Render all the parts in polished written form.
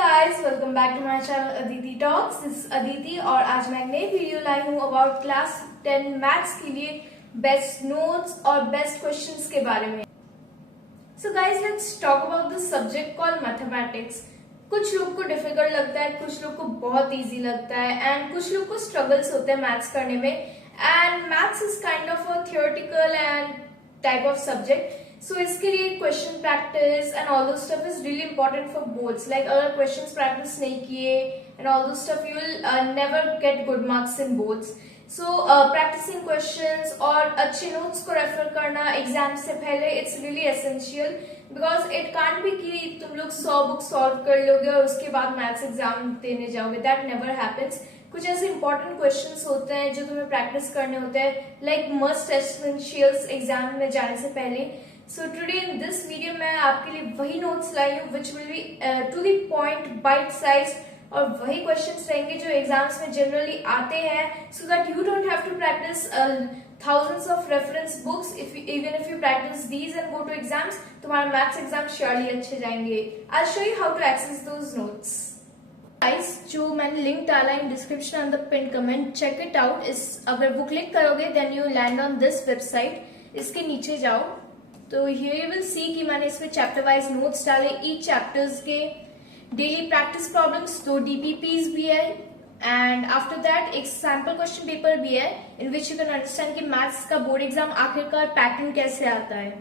guys, welcome back to my channel Aditi Talks. This is Aditi और आज मैं एक नई वीडियो लाई हूँ अबाउट क्लास 10 मैथ्स के लिए बेस्ट नोट्स और बेस्ट क्वेश्चंस के बारे में. So guys, let's talk about the subject called mathematics. कुछ लोग को डिफिकल्ट लगता है, कुछ लोग को बहुत इजी लगता है एंड कुछ लोग को स्ट्रगल्स होते हैं मैथ्स करने में. And maths is kind of a theoretical and type of subject. So इसके लिए question practice and all those stuff is really important for boards. Like अगर क्वेश्चंस प्रैक्टिस नहीं किए and all those stuff you will never get good marks in boards. So practicing questions और अच्छे नोट्स को रेफर करना एग्जाम से पहले it's really essential because it can't be कि तुम लोग 100 बुक सॉल्व कर लोगे और उसके बाद मैथ्स एग्जाम देने जाओगे. That never happens. कुछ ऐसे इंपॉर्टेंट क्वेश्चंस होते हैं जो तुम्हें प्रैक्टिस करने होते हैं लाइक मस्ट एसेंशियल्स एग्जाम में जाने से पहले. So today in this video मैं आपके लिए वही नोट्स लाई हूँ which will be to the point, bite size और वही क्वेश्चंस रहेंगे जो एग्जाम्स में जनरली आते हैं so that you don't have to practice thousands of reference books. Even if you practice these and go to exams, तुम्हारा मैथ्स एग्जाम श्योरली अच्छे जाएंगे. I'll show you how to access those notes. Guys, जो मैंने link डाला in description and the pin comment, check it out. अगर वो click करोगे then you land on this website. इसके नीचे जाओ तो हियर यू विल सी कि मैंने इसमें चैप्टर वाइज नोट्स डाले ईच चैप्टर्स के. डेली प्रैक्टिस प्रॉब्लम्स 2 DPPs भी है एंड आफ्टर दैट एक सैम्पल क्वेश्चन पेपर भी है इन विच यू कैन अंडरस्टैंड कि मैथ्स का बोर्ड एग्जाम आखिरकार पैटर्न कैसे आता है.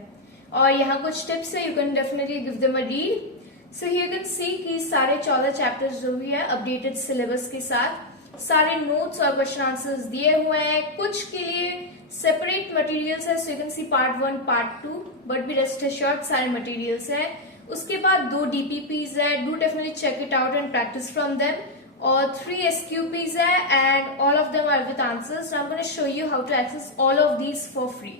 और यहाँ कुछ टिप्स है, you can definitely give them a read. So here you can see कि सारे 14 चैप्टर्स जो भी है अपडेटेड सिलेबस के साथ सारे नोट्स और क्वेश्चन आंसर्स दिए हुए हैं. कुछ के लिए सेपरेट मटेरियल्स है so you can see part 1 part 2 but be rest assured सारे मटेरियल्स है. उसके बाद 2 DPPs है, do definitely check it out and practice from them. और 3 SQPs है and all of them are with answers. I am going to show you how to access all of these for free.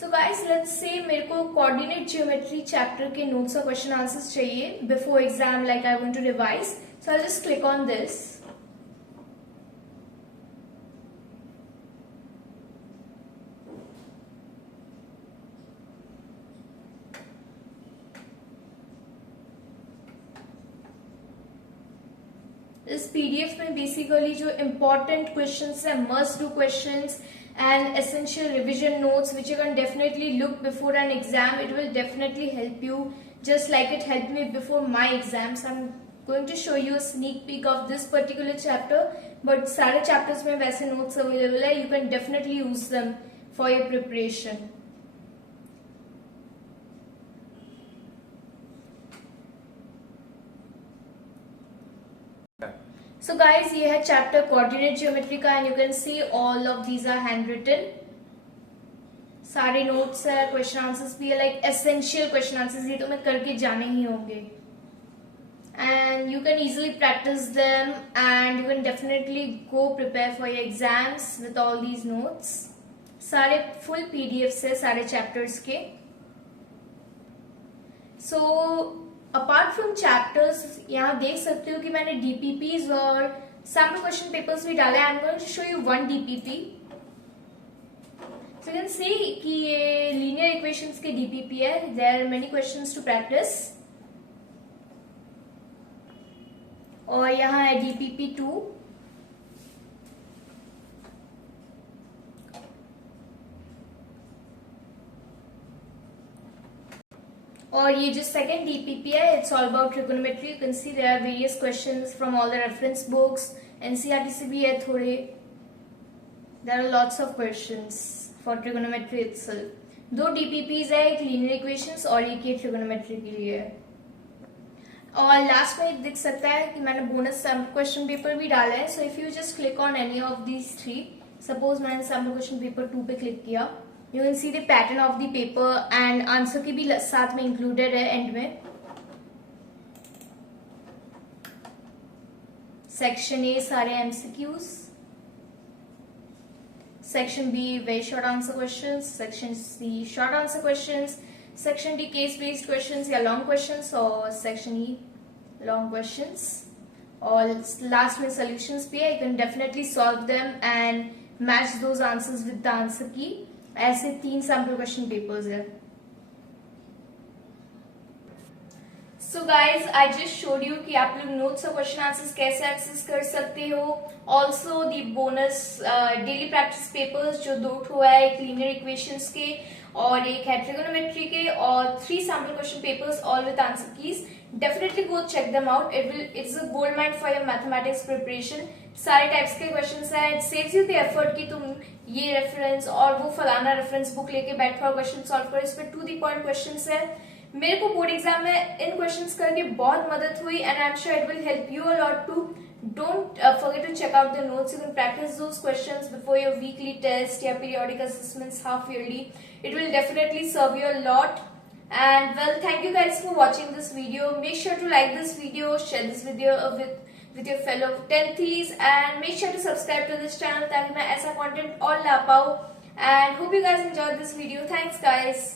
So guys let's say मेरे को coordinate geometry chapter के notes और question answers चाहिए before exam like I want to revise. So I just click on this. इस PDF में basically जो important questions है, must do questions and essential revision notes which you can definitely look before an exam. It will definitely help you just like it helped me before my exams. I'm going to show you a sneak peek of this particular chapter but सारे chapters में वैसे notes available है. You can definitely use them for your preparation. So guys, ये है chapter coordinate geometry का and you can see all of these are handwritten. सारे notes है, question answers भी है लाइक एसेंशियल क्वेश्चन आंसर्स. ये तो मैं करके जाने ही होंगे and you can easily practice them and you can definitely go prepare for your exams with all these notes. सारे फुल पीडीएफ्स है सारे चैप्टर्स के. सो अपार्ट फ्रॉम चैप्टर्स यहाँ देख सकते हो कि मैंने DPPs और सैम्पल क्वेश्चन पेपर्स भी डाले. I am going to show you 1 DPP. So you can see कि ये लीनियर इक्वेशंस के DPP है. There are many questions to practice. और यहाँ है DPP 2. और ये जो सेकंड DPP है it's all about trigonometry. You can see there are various questions from all the reference books. NCERT से भी है थोड़े. There are lots of questions for trigonometry itself. 2 DPPs है, एक लीनियर इक्वेशंस और एक ये ट्रिगोनोमेट्री के लिए है. और लास्ट में दिख सकता है कि मैंने बोनस सैम्पल क्वेश्चन पेपर भी डाला है. So if you just click on any of these 3, सपोज मैंने सैम्पल क्वेश्चन पेपर 2 पे क्लिक किया, you can see the pattern of the paper and answer की भी साथ में इंक्लूडेड है एंड में. सेक्शन ए सारे MCQs, section B very short answer questions, section C short answer questions, section D case based questions या लॉन्ग क्वेश्चंस और section E long questions. और लास्ट में सॉल्यूशंस भी है. You can definitely solve them and match those answers with the answer key. ऐसे 3 sample question papers है. So guys I just showed you कि आप लोग नोट्स और क्वेश्चन आंसर्स कैसे एक्सेस कर सकते हो. Also the bonus daily practice papers जो 2 हुआ है, एक लीनियर इक्वेशंस के और एक है ट्रिगोनोमेट्री के, और 3 sample question papers all with answer keys. Definitely go check them out. It's a gold mine for your mathematics preparation. सारे टाइप्स के क्वेश्चंस है. It saves you the effort कि तुम ये रेफरेंस और वो फलाना रेफरेंस बुक लेके बैठो और क्वेश्चन सॉल्व करो. इस पर टू द पॉइंट क्वेश्चंस है. मेरे को बोर्ड एग्जाम में इन क्वेश्चंस करके बहुत मदद हुई and I am sure it will help you a lot too. Don't forget to check out the notes. You can practice those questions before your weekly test या periodic assessments half yearly. It will definitely serve you a lot. And well, thank you guys for watching this video. Make sure to like this video, share this video with your fellow 10thies, and make sure to subscribe to this channel ताकि मैं ऐसा content और ला पाऊँ. And hope you guys enjoyed this video. Thanks guys.